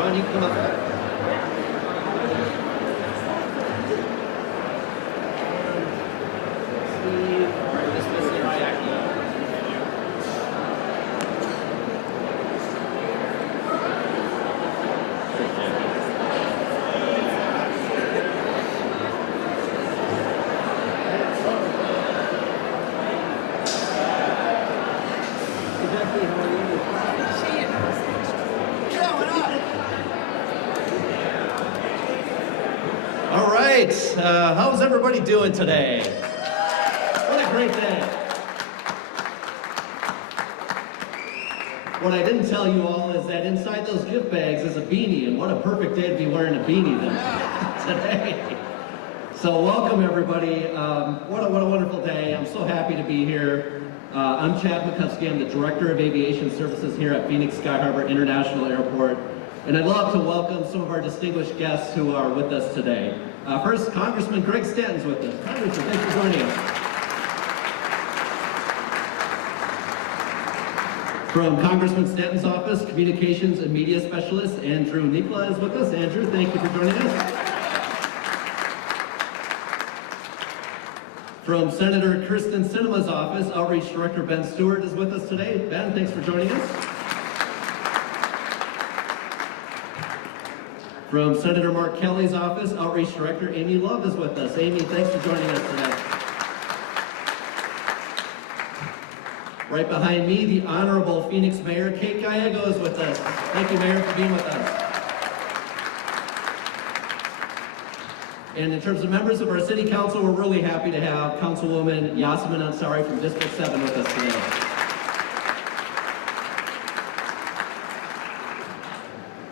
John, you can come up. How's everybody doing today? What a great day. What I didn't tell you all is that inside those gift bags is a beanie, and what a perfect day to be wearing a beanie then today. So welcome everybody. What a wonderful day. I'm so happy to be here. I'm Chad McCuskey. I'm the Director of Aviation Services here at Phoenix Sky Harbor International Airport. And I'd love to welcome some of our distinguished guests who are with us today. First, Congressman Greg Stanton's with us. Congressman, thanks for joining us. From Congressman Stanton's office, Communications and Media Specialist Andrew Nikla is with us. Andrew, thank you for joining us. From Senator Kirsten Sinema's office, Outreach Director Ben Stewart is with us today. Ben, thanks for joining us. From Senator Mark Kelly's office, Outreach Director Amy Love is with us. Amy, thanks for joining us today. Right behind me, the Honorable Phoenix Mayor Kate Gallego is with us. Thank you, Mayor, for being with us. And in terms of members of our City Council, we're really happy to have Councilwoman Yasmin Ansari from District 7 with us today.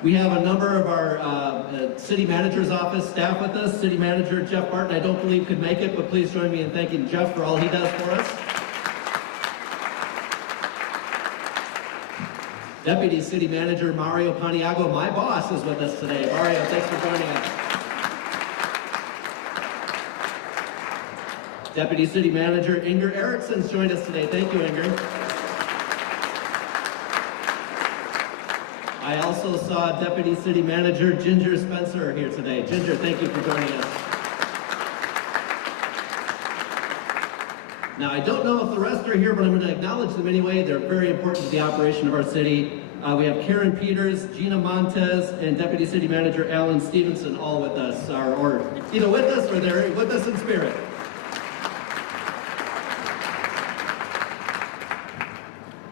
We have a number of our City Manager's office staff with us. City Manager Jeff Barton, I don't believe could make it, but please join me in thanking Jeff for all he does for us. Deputy City Manager Mario Paniago, my boss, is with us today. Mario, thanks for joining us. Deputy City Manager Inger Erickson's joined us today. Thank you, Inger. I also saw Deputy City Manager Ginger Spencer here today. Ginger, thank you for joining us. Now, I don't know if the rest are here, but I'm going to acknowledge them anyway. They're very important to the operation of our city. We have Karen Peters, Gina Montez, and Deputy City Manager Alan Stevenson all with us, or either with us or they're with us in spirit.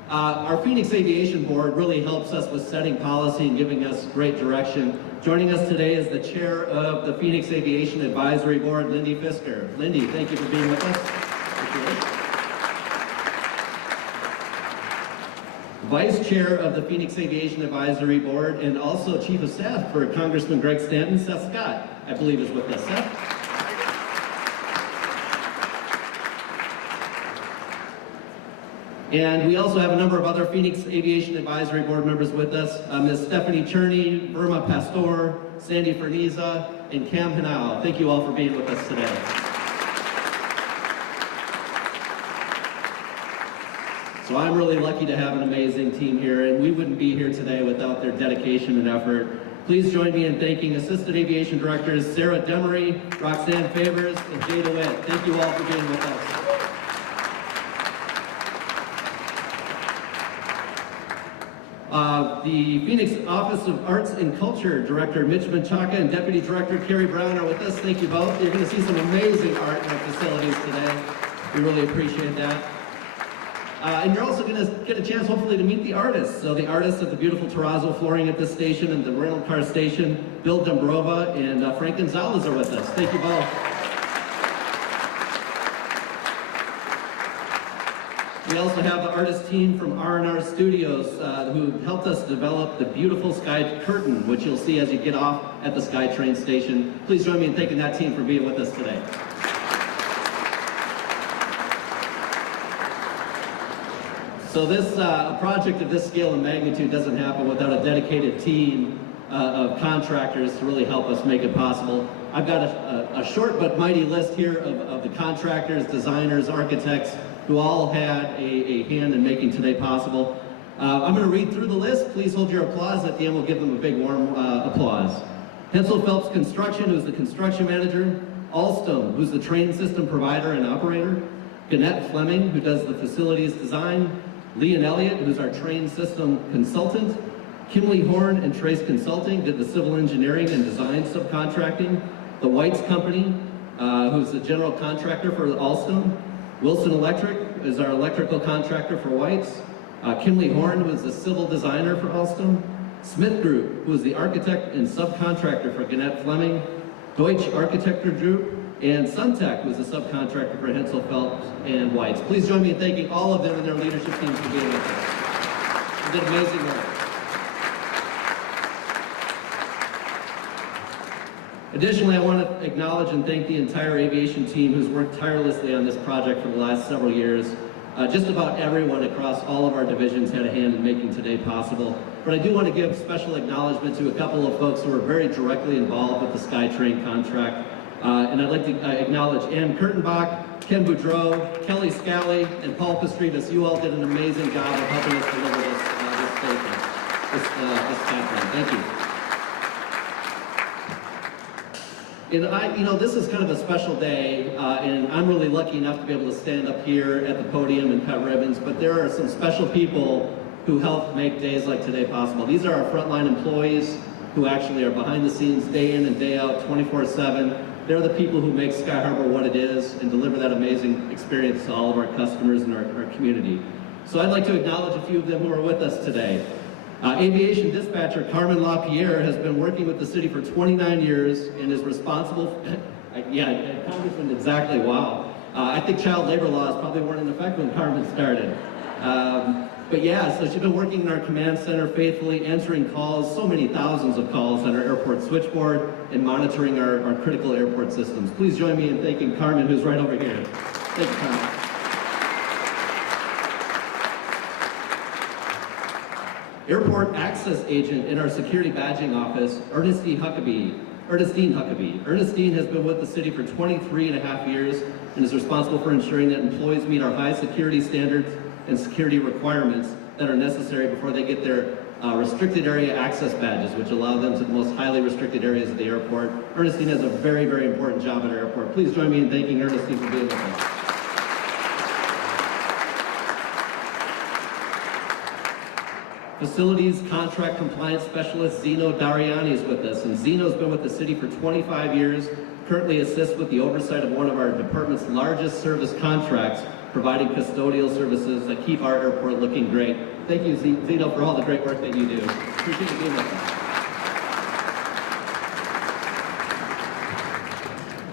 Our Phoenix Aviation Board really helps us with setting policy and giving us great direction. Joining us today is the chair of the Phoenix Aviation Advisory Board, Lindy Fisker. Lindy, thank you for being with us. Vice chair of the Phoenix Aviation Advisory Board and also chief of staff for Congressman Greg Stanton, Seth Scott, I believe is with us. Seth? And we also have a number of other Phoenix Aviation Advisory Board members with us. Ms. Stephanie Cherney, Burma Pastor, Sandy Ferniza, and Cam Hanau. Thank you all for being with us today. So I'm really lucky to have an amazing team here, and we wouldn't be here today without their dedication and effort. Please join me in thanking Assistant Aviation Directors Sarah Demery, Roxanne Favors, and Jay DeWitt. Thank you all for being with us. The Phoenix Office of Arts and Culture Director Mitch Menchaca and Deputy Director Carrie Brown are with us. Thank you both. You're going to see some amazing art in our facilities today. We really appreciate that. And you're also going to get a chance, hopefully, to meet the artists. So the artists of the beautiful terrazzo flooring at this station and the rental car station, Bill Dombrova and Frank Gonzalez are with us. Thank you both. We also have the artist team from R&R Studios who helped us develop the beautiful sky curtain, which you'll see as you get off at the Sky Train station. Please join me in thanking that team for being with us today. So this project of this scale and magnitude doesn't happen without a dedicated team of contractors to really help us make it possible. I've got a short but mighty list here of the contractors, designers, architects, who all had a hand in making today possible. I'm going to read through the list. Please hold your applause. At the end, we'll give them a big warm applause. Hensel Phelps Construction, who's the construction manager. Alstom, who's the train system provider and operator. Gannett Fleming, who does the facilities design. Lee and Elliott, who's our train system consultant. Kimley Horn and Trace Consulting did the civil engineering and design subcontracting. The White's Company, who's the general contractor for Alstom. Wilson Electric is our electrical contractor for White's. Kimley Horn, who is the civil designer for Alstom. Smith Group, who is the architect and subcontractor for Gannett Fleming. Deutsche Architecture Group, and Suntech, who is the subcontractor for Hensel Phelps and White's. Please join me in thanking all of them and their leadership teams for being with us. They did amazing work. Additionally, I want to acknowledge and thank the entire aviation team who's worked tirelessly on this project for the last several years. Just about everyone across all of our divisions had a hand in making today possible. But I do want to give special acknowledgement to a couple of folks who were very directly involved with the Sky Train contract. And I'd like to acknowledge Ann Kurtenbach, Ken Boudreau, Kelly Scally, and Paul Pastridis. You all did an amazing job of helping us deliver this station, this Sky Train. Thank you. And this is kind of a special day, and I'm really lucky enough to be able to stand up here at the podium and cut ribbons, but there are some special people who help make days like today possible. These are our frontline employees who actually are behind the scenes day in and day out, 24/7. They're the people who make Sky Harbor what it is and deliver that amazing experience to all of our customers and our community. So I'd like to acknowledge a few of them who are with us today. Aviation dispatcher Carmen LaPierre has been working with the city for 29 years and is responsible, Congressman, exactly, wow. I think child labor laws probably weren't in effect when Carmen started. But yeah, so she's been working in our command center faithfully, answering calls, so many thousands of calls on our airport switchboard, and monitoring our critical airport systems. Please join me in thanking Carmen, who's right over here. Thank you, Carmen. Airport access agent in our security badging office, Ernestine Huckabee. Ernestine has been with the city for 23.5 years and is responsible for ensuring that employees meet our high security standards and security requirements that are necessary before they get their restricted area access badges, which allow them to the most highly restricted areas of the airport. Ernestine has a very, very important job at our airport. Please join me in thanking Ernestine for being with us. Facilities Contract Compliance Specialist Zeno Dariani is with us, and Zeno's been with the city for 25 years, currently assists with the oversight of one of our department's largest service contracts, providing custodial services that keep our airport looking great. Thank you, Zeno, for all the great work that you do. Appreciate you being with us.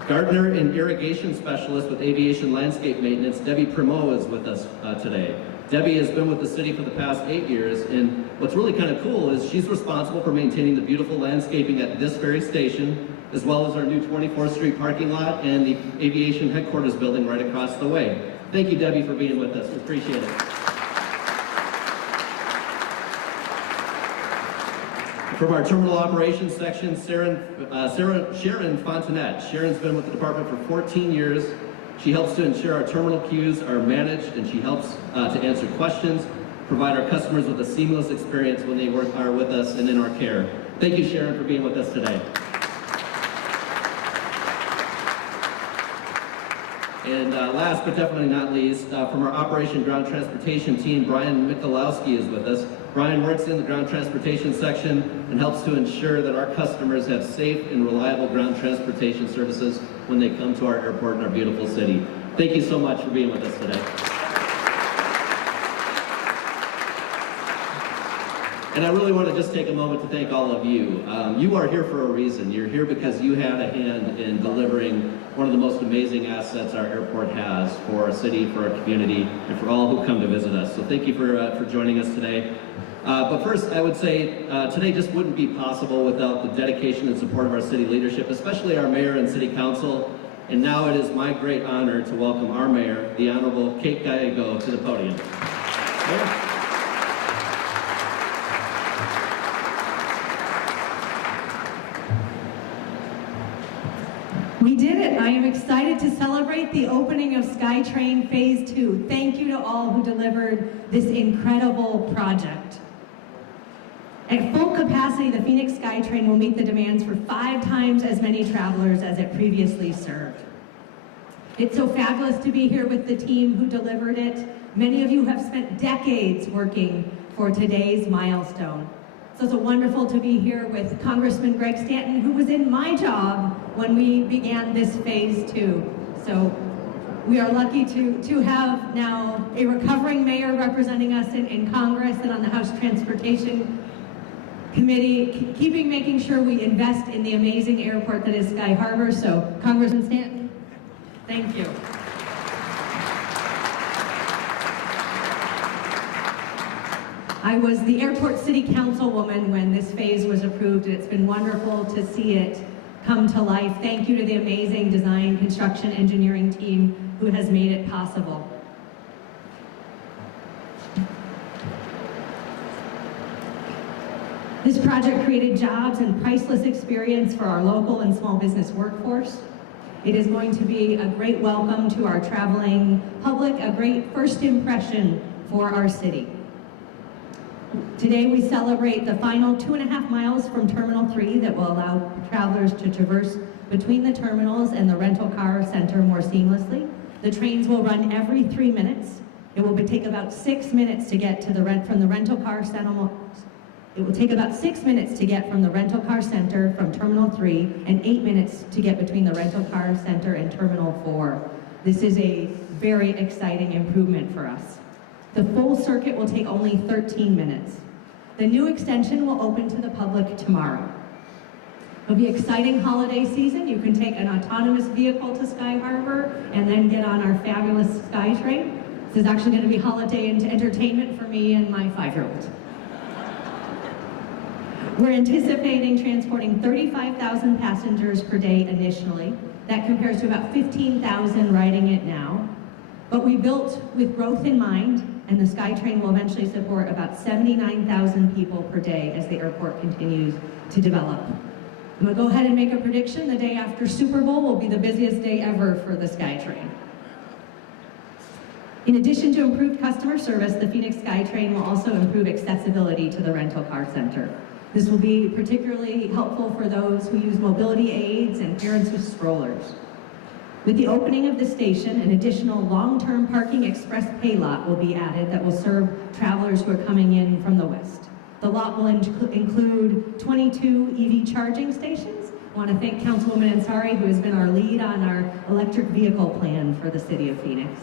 Gardener and Irrigation Specialist with Aviation Landscape Maintenance, Debbie Primo, is with us today. Debbie has been with the city for the past 8 years, and what's really kind of cool is she's responsible for maintaining the beautiful landscaping at this very station, as well as our new 24th Street parking lot and the aviation headquarters building right across the way. Thank you, Debbie, for being with us. We appreciate it. From our terminal operations section, Sharon Fontanette. Sharon's been with the department for 14 years. She helps to ensure our terminal queues are managed, and she helps to answer questions, provide our customers with a seamless experience when they are with us and in our care. Thank you, Sharon, for being with us today. And last but definitely not least, from our Operation Ground Transportation team, Brian Michalowski is with us. Brian works in the ground transportation section and helps to ensure that our customers have safe and reliable ground transportation services when they come to our airport in our beautiful city. Thank you so much for being with us today. And I really want to just take a moment to thank all of you. You are here for a reason. You're here because you had a hand in delivering one of the most amazing assets our airport has for our city, for our community, and for all who come to visit us. So thank you for joining us today. But first, I would say today just wouldn't be possible without the dedication and support of our city leadership, especially our mayor and city council. And now it is my great honor to welcome our mayor, the Honorable Kate Gallego, to the podium. Mayor? We We did it. I am excited to celebrate the opening of Sky Train Phase 2. Thank you to all who delivered this incredible project. At full capacity, the Phoenix Sky Train will meet the demands for 5 times as many travelers as it previously served. It's so fabulous to be here with the team who delivered it. Many of you have spent decades working for today's milestone. So it's wonderful to be here with Congressman Greg Stanton, who was in my job when we began this Phase 2. So we are lucky to have now a recovering mayor representing us in Congress and on the House Transportation Committee, making sure we invest in the amazing airport that is Sky Harbor. So Congressman Stanton, thank you. I was the airport city councilwoman when this phase was approved, and it's been wonderful to see it come to life. Thank you to the amazing design, construction, engineering team who has made it possible. This project created jobs and priceless experience for our local and small business workforce. It is going to be a great welcome to our traveling public, a great first impression for our city. Today we celebrate the final 2.5 miles from Terminal 3 that will allow travelers to traverse between the terminals and the rental car center more seamlessly. The trains will run every 3 minutes. It will take about 6 minutes to get to from the rental car center. It will take about 6 minutes to get from the rental car center from Terminal 3 and 8 minutes to get between the rental car center and Terminal 4. This is a very exciting improvement for us. The full circuit will take only 13 minutes. The new extension will open to the public tomorrow. It'll be an exciting holiday season. You can take an autonomous vehicle to Sky Harbor and then get on our fabulous Sky Train. This is actually going to be holiday entertainment for me and my 5-year-old. We're anticipating transporting 35,000 passengers per day initially. That compares to about 15,000 riding it now. But we built with growth in mind, and the Sky Train will eventually support about 79,000 people per day as the airport continues to develop. I'm going to go ahead and make a prediction. The day after Super Bowl will be the busiest day ever for the Sky Train. In addition to improved customer service, the Phoenix Sky Train will also improve accessibility to the rental car center. This will be particularly helpful for those who use mobility aids and parents with strollers. With the opening of the station, an additional long-term parking express pay lot will be added that will serve travelers who are coming in from the west. The lot will include 22 EV charging stations. I want to thank Councilwoman Ansari, who has been our lead on our electric vehicle plan for the city of Phoenix.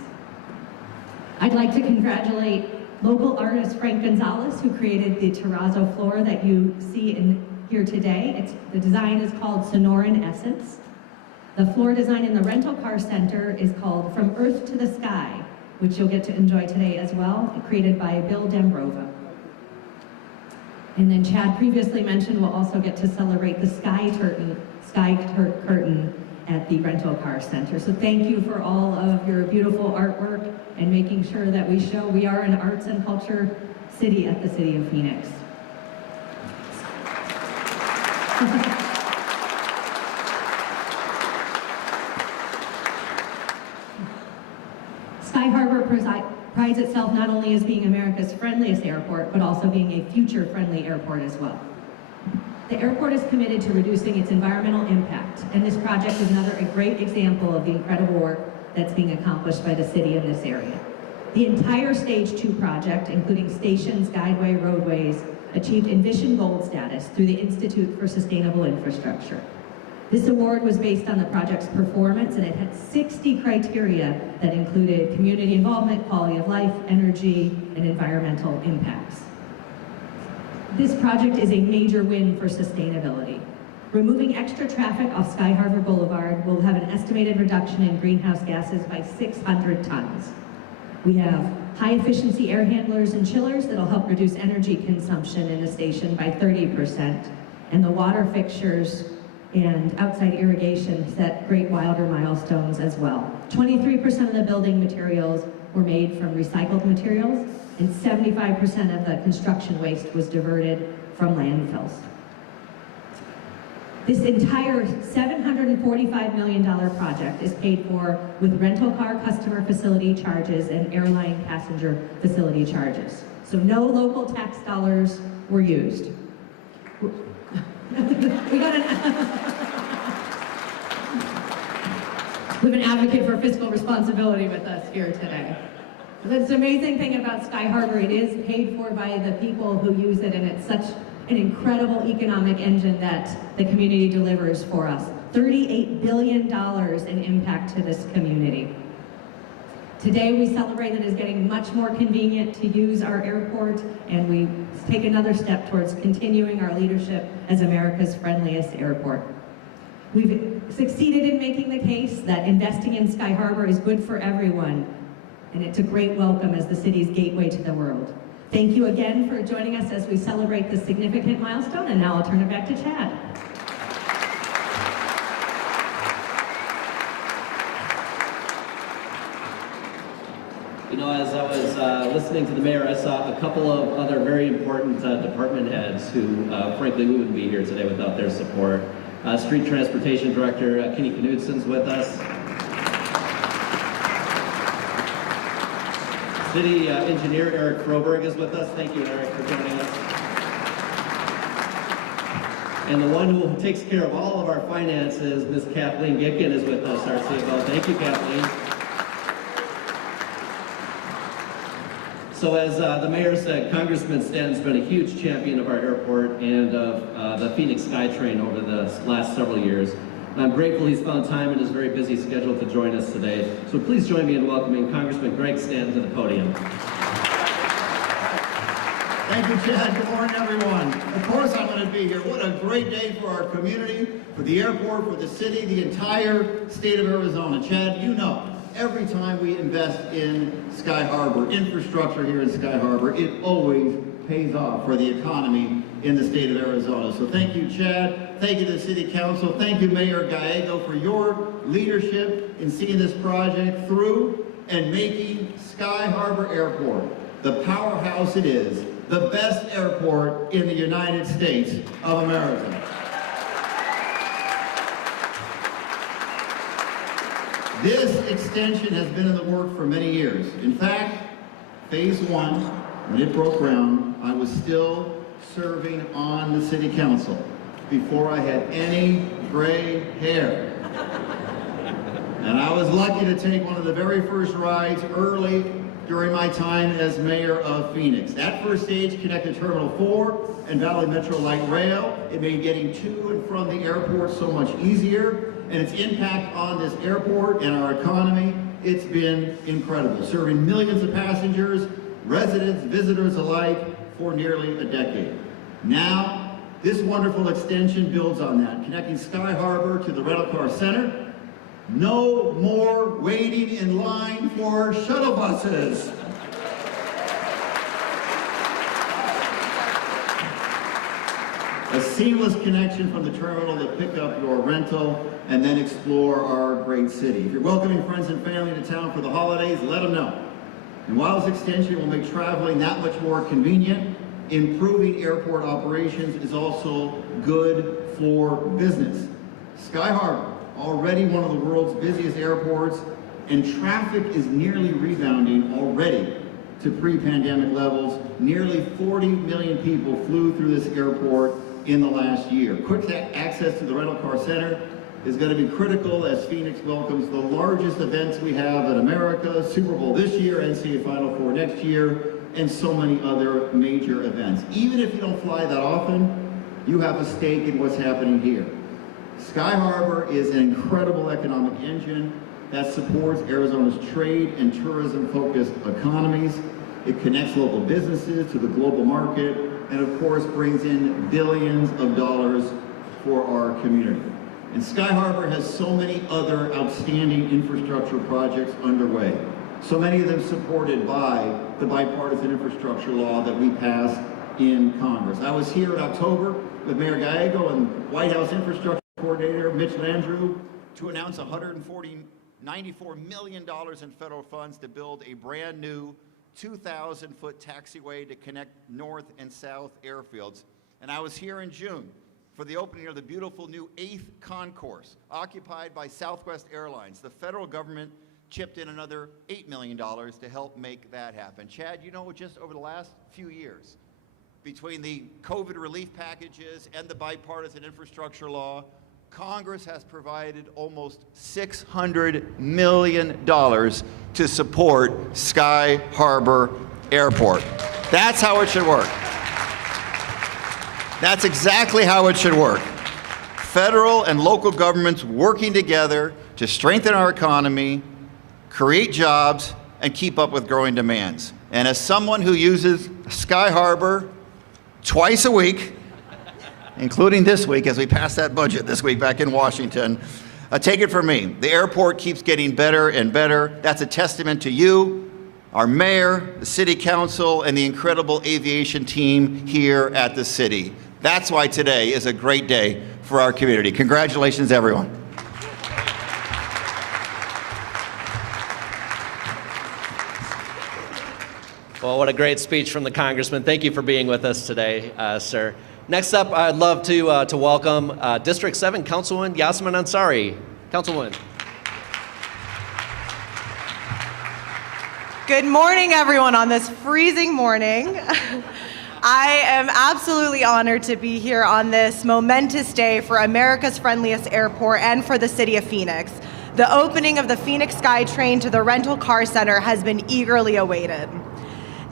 I'd like to congratulate local artist Frank Gonzalez, who created the terrazzo floor that you see here today. The design is called Sonoran Essence. The floor design in the rental car center is called From Earth to the Sky, which you'll get to enjoy today as well, created by Bill Dembrova. And then Chad previously mentioned we'll also get to celebrate the sky curtain at the rental car center. So thank you for all of your beautiful artwork and making sure that we show we are an arts and culture city at the city of Phoenix. Sky Harbor prides itself not only as being America's friendliest airport, but also being a future-friendly airport as well. The airport is committed to reducing its environmental impact, and this project is a great example of the incredible work that's being accomplished by the city in this area. The entire Stage 2 project, including stations, guideway, roadways, achieved Envision Gold status through the Institute for Sustainable Infrastructure. This award was based on the project's performance, and it had 60 criteria that included community involvement, quality of life, energy, and environmental impacts. This project is a major win for sustainability. Removing extra traffic off Sky Harbor Boulevard will have an estimated reduction in greenhouse gases by 600 tons. We have high-efficiency air handlers and chillers that'll help reduce energy consumption in the station by 30%, and the water fixtures and outside irrigation set great Wilder milestones as well. 23% of the building materials were made from recycled materials, and 75% of the construction waste was diverted from landfills. This entire $745 million project is paid for with rental car customer facility charges and airline passenger facility charges. So no local tax dollars were used. We got we have an advocate for fiscal responsibility with us here today. That's the amazing thing about Sky Harbor. It is paid for by the people who use it, and it's such an incredible economic engine that the community delivers for us. $38 billion in impact to this community. Today we celebrate that it's getting much more convenient to use our airport, and we take another step towards continuing our leadership as America's friendliest airport. We've succeeded in making the case that investing in Sky Harbor is good for everyone, and it's a great welcome as the city's gateway to the world. Thank you again for joining us as we celebrate this significant milestone, and now I'll turn it back to Chad. You know, as I was listening to the mayor, I saw a couple of other very important department heads who, frankly, we wouldn't be here today without their support. Street Transportation Director Kenny Knudson's with us. City Engineer Eric Froberg is with us. Thank you, Eric, for joining us. And the one who takes care of all of our finances, Ms. Kathleen Gickin, is with us, our CFO. Thank you, Kathleen. So as the mayor said, Congressman Stanton's been a huge champion of our airport and of the Phoenix Sky Train over the last several years. And I'm grateful he's found time in his very busy schedule to join us today. So please join me in welcoming Congressman Greg Stanton to the podium. Thank you, Chad. Good morning, everyone. Of course I'm going to be here. What a great day for our community, for the airport, for the city, the entire state of Arizona. Chad, you know, every time we invest in Sky Harbor, infrastructure here in Sky Harbor, it always pays off for the economy in the state of Arizona. So thank you, Chad. Thank you to the City Council. Thank you, Mayor Gallego, for your leadership in seeing this project through and making Sky Harbor Airport the powerhouse it is, the best airport in the United States of America. This extension has been in the works for many years. In fact, phase one, when it broke ground, I was still serving on the city council before I had any gray hair. And I was lucky to take one of the very first rides early during my time as mayor of Phoenix. That first stage connected Terminal 4 and Valley Metro Light Rail. It made getting to and from the airport so much easier, and its impact on this airport and our economy, it's been incredible, serving millions of passengers, residents, visitors alike for nearly a decade. Now, this wonderful extension builds on that, connecting Sky Harbor to the rental car center. No more waiting in line for shuttle buses. A seamless connection from the terminal to pick up your rental and then explore our great city. If you're welcoming friends and family to town for the holidays, let them know. And while this extension will make traveling that much more convenient, improving airport operations is also good for business. Sky Harbor, already one of the world's busiest airports, and traffic is nearly rebounding already to pre-pandemic levels. Nearly 40 million people flew through this airport in the last year. Quick access to the rental car center is going to be critical as Phoenix welcomes the largest events we have in America, Super Bowl this year, NCAA Final Four next year, and so many other major events. Even if you don't fly that often, you have a stake in what's happening here. Sky Harbor is an incredible economic engine that supports Arizona's trade and tourism-focused economies. It connects local businesses to the global market, and of course brings in billions of dollars for our community. And Sky Harbor has so many other outstanding infrastructure projects underway, so many of them supported by the bipartisan infrastructure law that we passed in Congress. I was here in October with Mayor Gallego and White House Infrastructure Coordinator Mitch Landrieu to announce $94 million in federal funds to build a brand new 2,000-foot taxiway to connect north and south airfields. And I was here in June for the opening of the beautiful new 8th concourse occupied by Southwest Airlines. The federal government chipped in another $8 million to help make that happen. Chad, you know, just over the last few years, between the COVID relief packages and the bipartisan infrastructure law, Congress has provided almost $600 million to support Sky Harbor Airport. That's how it should work. That's exactly how it should work. Federal and local governments working together to strengthen our economy, create jobs, and keep up with growing demands. And as someone who uses Sky Harbor twice a week, including this week as we pass that budget this week back in Washington, take it from me, the airport keeps getting better and better. That's a testament to you, our mayor, the city council, and the incredible aviation team here at the city. That's why today is a great day for our community. Congratulations, everyone. Well, what a great speech from the Congressman. Thank you for being with us today, sir. Next up, I'd love to welcome District 7 Councilwoman Yasmin Ansari. Councilwoman. Good morning, everyone, on this freezing morning. I am absolutely honored to be here on this momentous day for America's friendliest airport and for the city of Phoenix. The opening of the Phoenix Sky Train to the rental car center has been eagerly awaited.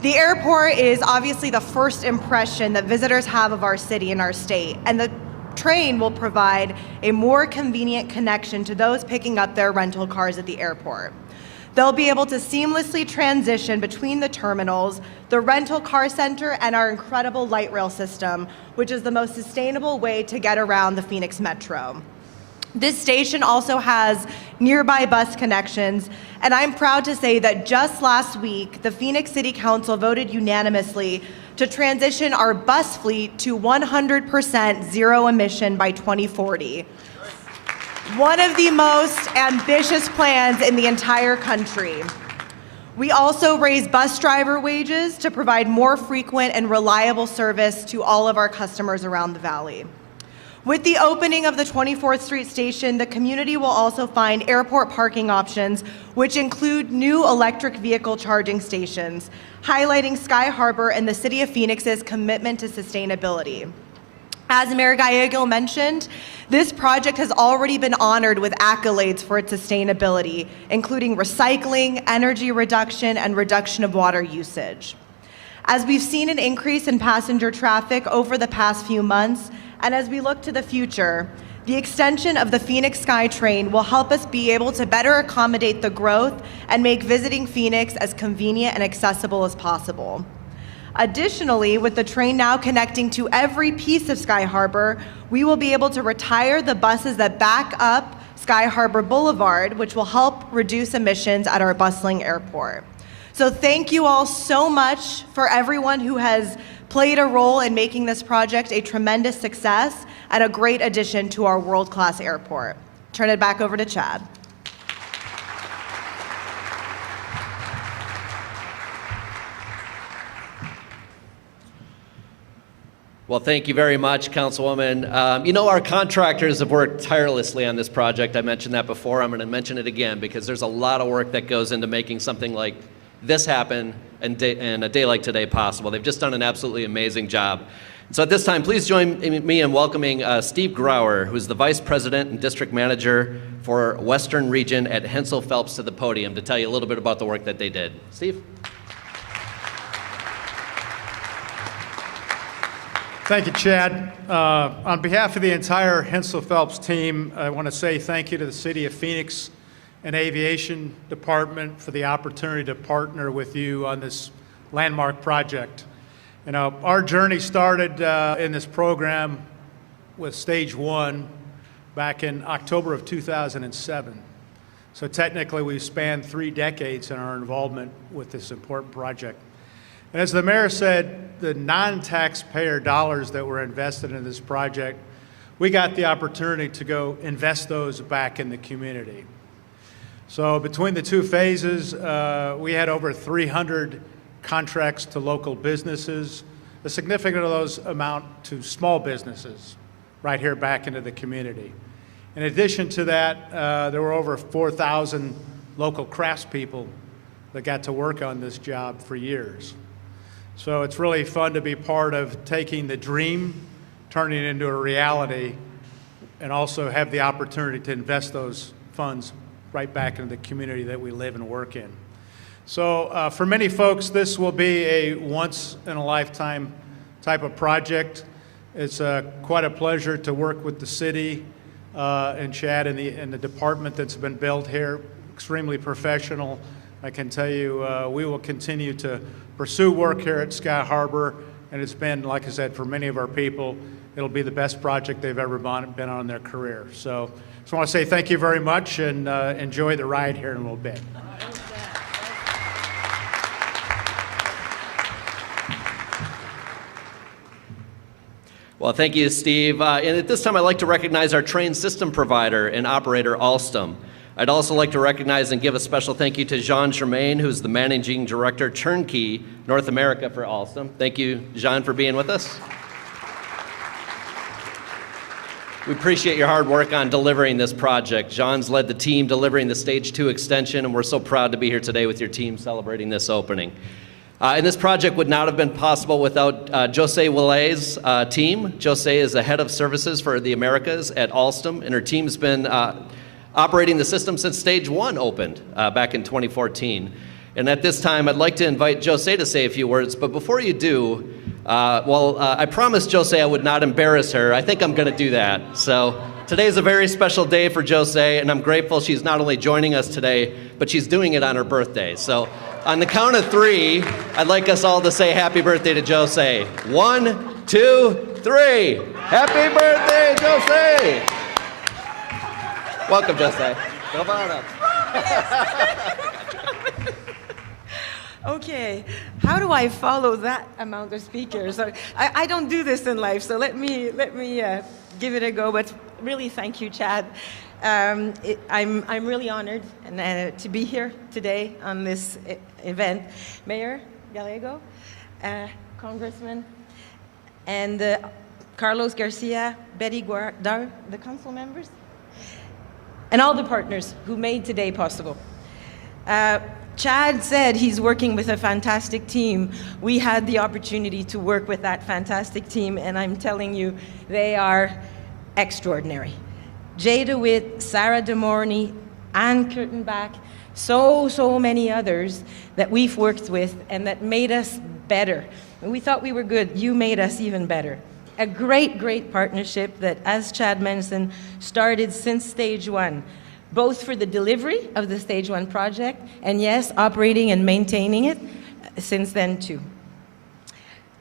The airport is obviously the first impression that visitors have of our city and our state, and the train will provide a more convenient connection to those picking up their rental cars at the airport. They'll be able to seamlessly transition between the terminals, the rental car center, and our incredible light rail system, which is the most sustainable way to get around the Phoenix Metro. This station also has nearby bus connections, and I'm proud to say that just last week, the Phoenix City Council voted unanimously to transition our bus fleet to 100% zero emission by 2040. One of the most ambitious plans in the entire country. We also raised bus driver wages to provide more frequent and reliable service to all of our customers around the valley. With the opening of the 24th Street station, the community will also find airport parking options, which include new electric vehicle charging stations, highlighting Sky Harbor and the City of Phoenix's commitment to sustainability. As Mayor Gallego mentioned, this project has already been honored with accolades for its sustainability, including recycling, energy reduction, and reduction of water usage. As we've seen an increase in passenger traffic over the past few months, and as we look to the future, the extension of the Phoenix Sky Train will help us be able to better accommodate the growth and make visiting Phoenix as convenient and accessible as possible. Additionally, with the train now connecting to every piece of Sky Harbor, we will be able to retire the buses that back up Sky Harbor Boulevard, which will help reduce emissions at our bustling airport. So thank you all so much for everyone who has played a role in making this project a tremendous success and a great addition to our world-class airport. Turn it back over to Chad. Well, thank you very much, Councilwoman. You know, our contractors have worked tirelessly on this project. I mentioned that before. I'm going to mention it again because there's a lot of work that goes into making something like this happen and a day like today possible. They've just done an absolutely amazing job. So at this time, please join me in welcoming Steve Grauer, who's the Vice President and District Manager for Western Region at Hensel Phelps, to the podium to tell you a little bit about the work that they did. Steve? Thank you, Chad. On behalf of the entire Hensel Phelps team, I want to say thank you to the City of Phoenix and Aviation Department for the opportunity to partner with you on this landmark project. You know, our journey started in this program with Stage 1 back in October of 2007. So technically, we've spanned 3 decades in our involvement with this important project. And as the mayor said, the non-taxpayer dollars that were invested in this project, we got the opportunity to go invest those back in the community. So between the 2 phases, we had over 300 contracts to local businesses. A significant of those amount to small businesses, right here back into the community. In addition to that, there were over 4,000 local craftspeople that got to work on this job for years. So it's really fun to be part of taking the dream, turning it into a reality, and also have the opportunity to invest those funds right back into the community that we live and work in. So for many folks, this will be a once-in-a-lifetime type of project. It's quite a pleasure to work with the city and Chad and the department that's been built here. Extremely professional. I can tell you we will continue to pursue work here at Sky Harbor, and it's been, like I said, for many of our people, it'll be the best project they've ever been on in their career. So just want to say thank you very much, and enjoy the ride here in a little bit. Well, thank you, Steve. And at this time, I'd like to recognize our train system provider and operator, Alstom. I'd also like to recognize and give a special thank you to Jean Germain, who's the Managing Director, Turnkey, North America for Alstom. Thank you, Jean, for being with us. We appreciate your hard work on delivering this project. Jean's led the team delivering the Stage 2 extension, and we're so proud to be here today with your team celebrating this opening. And this project would not have been possible without Jose Willet's team. Jose is the head of services for the Americas at Alstom, and her team's been operating the system since Stage 1 opened back in 2014. And at this time, I'd like to invite Jose to say a few words, but before you do, I promised Jose I would not embarrass her. I think I'm going to do that. So today's a very special day for Jose, and I'm grateful she's not only joining us today, but she's doing it on her birthday. So on the count of 3, I'd like us all to say happy birthday to Jose. 1, 2, 3. Happy birthday, Jose! Welcome, Jose. Come on up. Okay, how do I follow that amount of speakers? I don't do this in life, so let me give it a go. But really, thank you, Chad. I'm really honored to be here today on this event. Mayor Gallego, Congressman, and Carlos Garcia, Betty Guardar, the council members, and all the partners who made today possible. Chad said he's working with a fantastic team. We had the opportunity to work with that fantastic team, and I'm telling you, they are extraordinary. Jay DeWitt, Sarah DeMorney, Ann Kurtenbach, so many others that we've worked with and that made us better. We thought we were good. You made us even better. A great partnership that, as Chad mentioned, started since Stage 1. Both for the delivery of the Stage 1 project, and yes, operating and maintaining it since then too.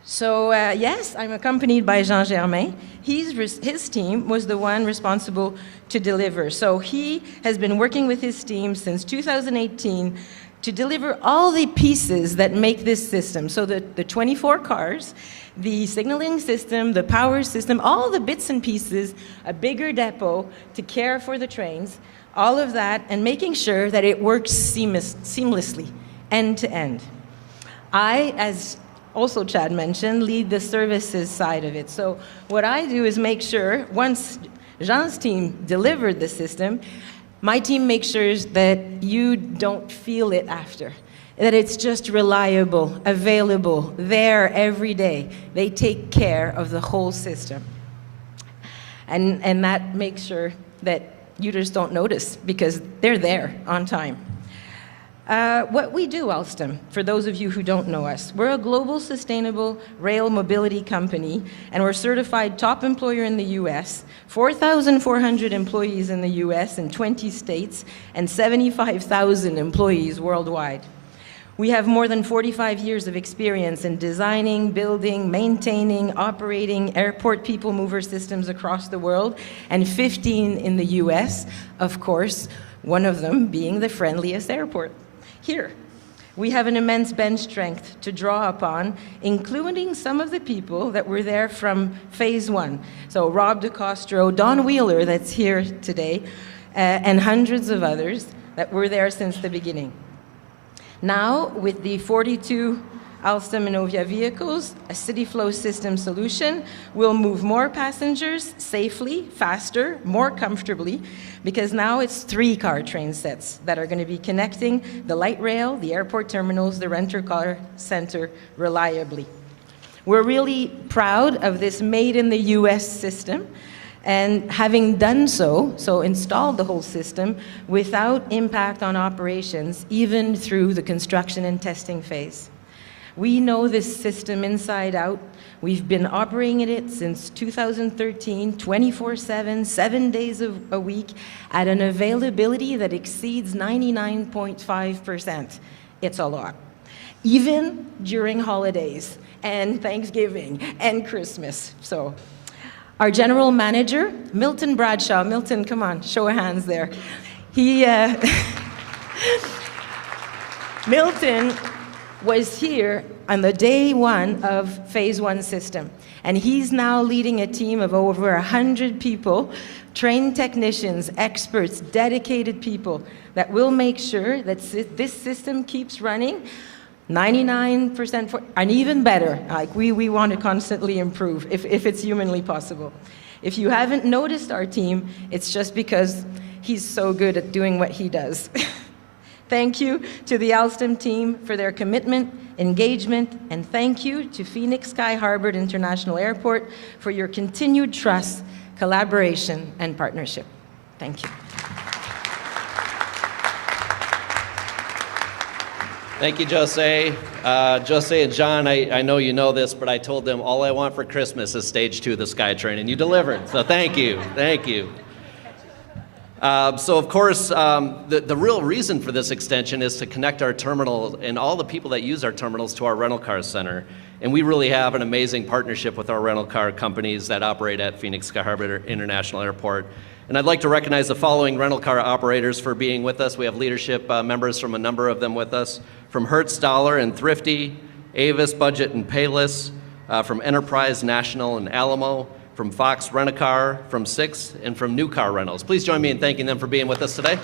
So yes, I'm accompanied by Jean Germain. His team was the one responsible to deliver. So he has been working with his team since 2018 to deliver all the pieces that make this system. So the 24 cars, the signaling system, the power system, all the bits and pieces, a bigger depot to care for the trains, all of that, and making sure that it works seamlessly, end to end. I, as also Chad mentioned, lead the services side of it. So what I do is make sure, once Jean's team delivered the system, my team makes sure that you don't feel it after, that it's just reliable, available, there every day. They take care of the whole system. And that makes sure that you just don't notice because they're there on time. What we do, Alstom, for those of you who don't know us, we're a global sustainable rail mobility company, and we're certified top employer in the US, 4,400 employees in the US in 20 states, and 75,000 employees worldwide. We have more than 45 years of experience in designing, building, maintaining, operating airport people mover systems across the world, and 15 in the US, of course, one of them being the friendliest airport. Here, we have an immense bench strength to draw upon, including some of the people that were there from Phase 1. So Rob DeCostro, Don Wheeler, that's here today, and hundreds of others that were there since the beginning. Now, with the 42 Alstom and Ovia vehicles, a city flow system solution, will move more passengers safely, faster, more comfortably, because now it's 3 car train sets that are going to be connecting the light rail, the airport terminals, the rental car center reliably. We're really proud of this made in the US system, and having done so installed the whole system without impact on operations, even through the construction and testing phase. We know this system inside out. We've been operating it since 2013, 24/7, 7 days a week, at an availability that exceeds 99.5%. It's a lot. Even during holidays and Thanksgiving and Christmas. So, our general manager, Milton Bradshaw. Milton, come on, show of hands there. Milton was here on the day 1 of phase 1 system. And he's now leading a team of over 100 people, trained technicians, experts, dedicated people that will make sure that this system keeps running 99% and even better. Like we want to constantly improve if it's humanly possible. If you haven't noticed our team, it's just because he's so good at doing what he does. Thank you to the Alstom team for their commitment, engagement, and thank you to Phoenix Sky Harbor International Airport for your continued trust, collaboration, and partnership. Thank you. Thank you, Jose. Jose and John, I know you know this, but I told them all I want for Christmas is stage 2 of the Sky Train, and you delivered. So thank you. Thank you. So of course, the real reason for this extension is to connect our terminal and all the people that use our terminals to our rental car center. And we really have an amazing partnership with our rental car companies that operate at Phoenix Sky Harbor International Airport. And I'd like to recognize the following rental car operators for being with us. We have leadership members from a number of them with us, from Hertz Dollar and Thrifty, Avis Budget and Payless, from Enterprise National and Alamo, from Fox Rent-A-Car, from Six, and from New Car Rentals. Please join me in thanking them for being with us today.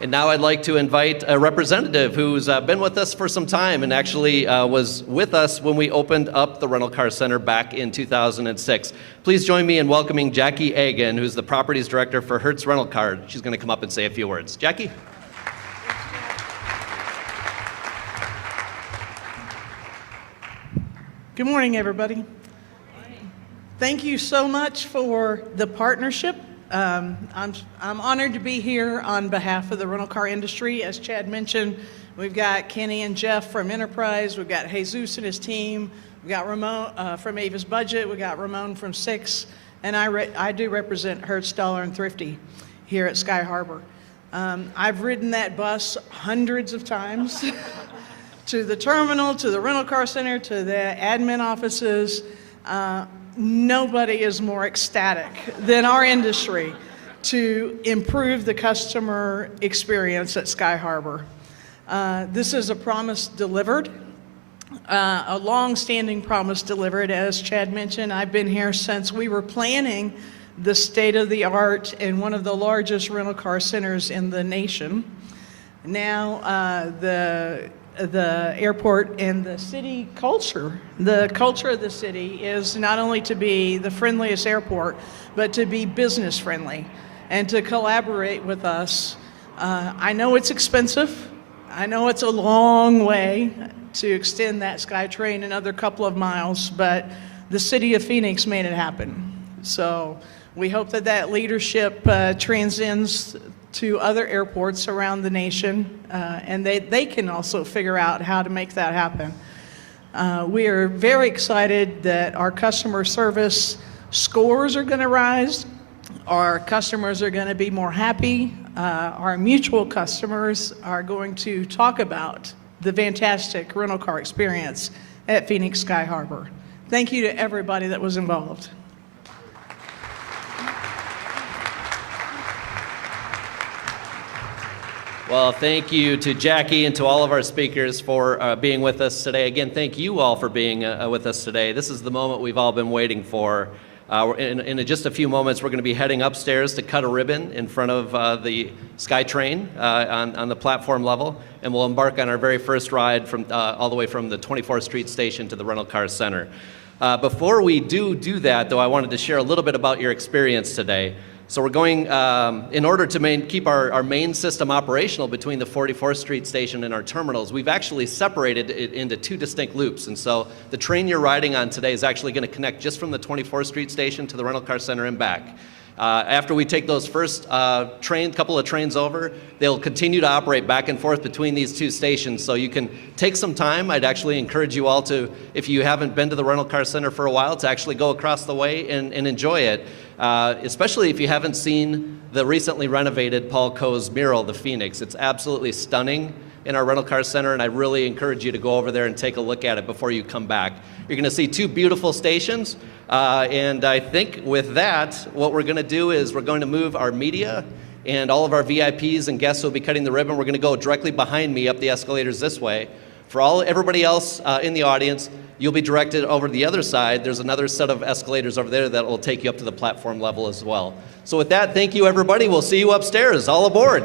And now I'd like to invite a representative who's been with us for some time and actually was with us when we opened up the rental car center back in 2006. Please join me in welcoming Jackie Agan, who's the properties director for Hertz Rental Car. She's going to come up and say a few words. Jackie? Good morning, everybody. Thank you so much for the partnership. I'm honored to be here on behalf of the rental car industry. As Chad mentioned, we've got Kenny and Jeff from Enterprise, we've got Jesus and his team, we've got Ramon from Avis Budget, we've got Ramon from Six, and I do represent Hertz Dollar and Thrifty here at Sky Harbor. I've ridden that bus hundreds of times to the terminal, to the rental car center, to the admin offices. Nobody is more ecstatic than our industry to improve the customer experience at Sky Harbor. This is a promise delivered, a long-standing promise delivered. As Chad mentioned, I've been here since we were planning the state-of-the-art and one of the largest rental car centers in the nation. Now, the airport and the city culture. The culture of the city is not only to be the friendliest airport, but to be business friendly and to collaborate with us. I know it's expensive. I know it's a long way to extend that Sky Train another couple of miles, but the city of Phoenix made it happen. So we hope that that leadership transcends to other airports around the nation, and they can also figure out how to make that happen. We are very excited that our customer service scores are going to rise. Our customers are going to be more happy. Our mutual customers are going to talk about the fantastic rental car experience at Phoenix Sky Harbor. Thank you to everybody that was involved. Well, thank you to Jackie and to all of our speakers for being with us today. Again, thank you all for being with us today. This is the moment we've all been waiting for. In just a few moments, we're going to be heading upstairs to cut a ribbon in front of the Sky Train on the platform level, and we'll embark on our very first ride from all the way from the 24th Street station to the rental car center. Before we do that, though, I wanted to share a little bit about your experience today. So we're going, in order to keep our main system operational between the 44th Street station and our terminals, we've actually separated it into two distinct loops. And so the train you're riding on today is actually going to connect just from the 24th Street station to the rental car center and back. After we take those first couple of trains over, they'll continue to operate back and forth between these two stations. So you can take some time. I'd actually encourage you all to, if you haven't been to the rental car center for a while, to actually go across the way and enjoy it. Especially if you haven't seen the recently renovated Paul Coe's mural, the Phoenix. It's absolutely stunning in our rental car center, and I really encourage you to go over there and take a look at it before you come back. You're going to see two beautiful stations, and I think with that, what we're going to do is we're going to move our media and all of our VIPs and guests who will be cutting the ribbon. We're going to go directly behind me up the escalators this way. For everybody else in the audience, you'll be directed over to the other side. There's another set of escalators over there that will take you up to the platform level as well. So with that, thank you, everybody. We'll see you upstairs. All aboard.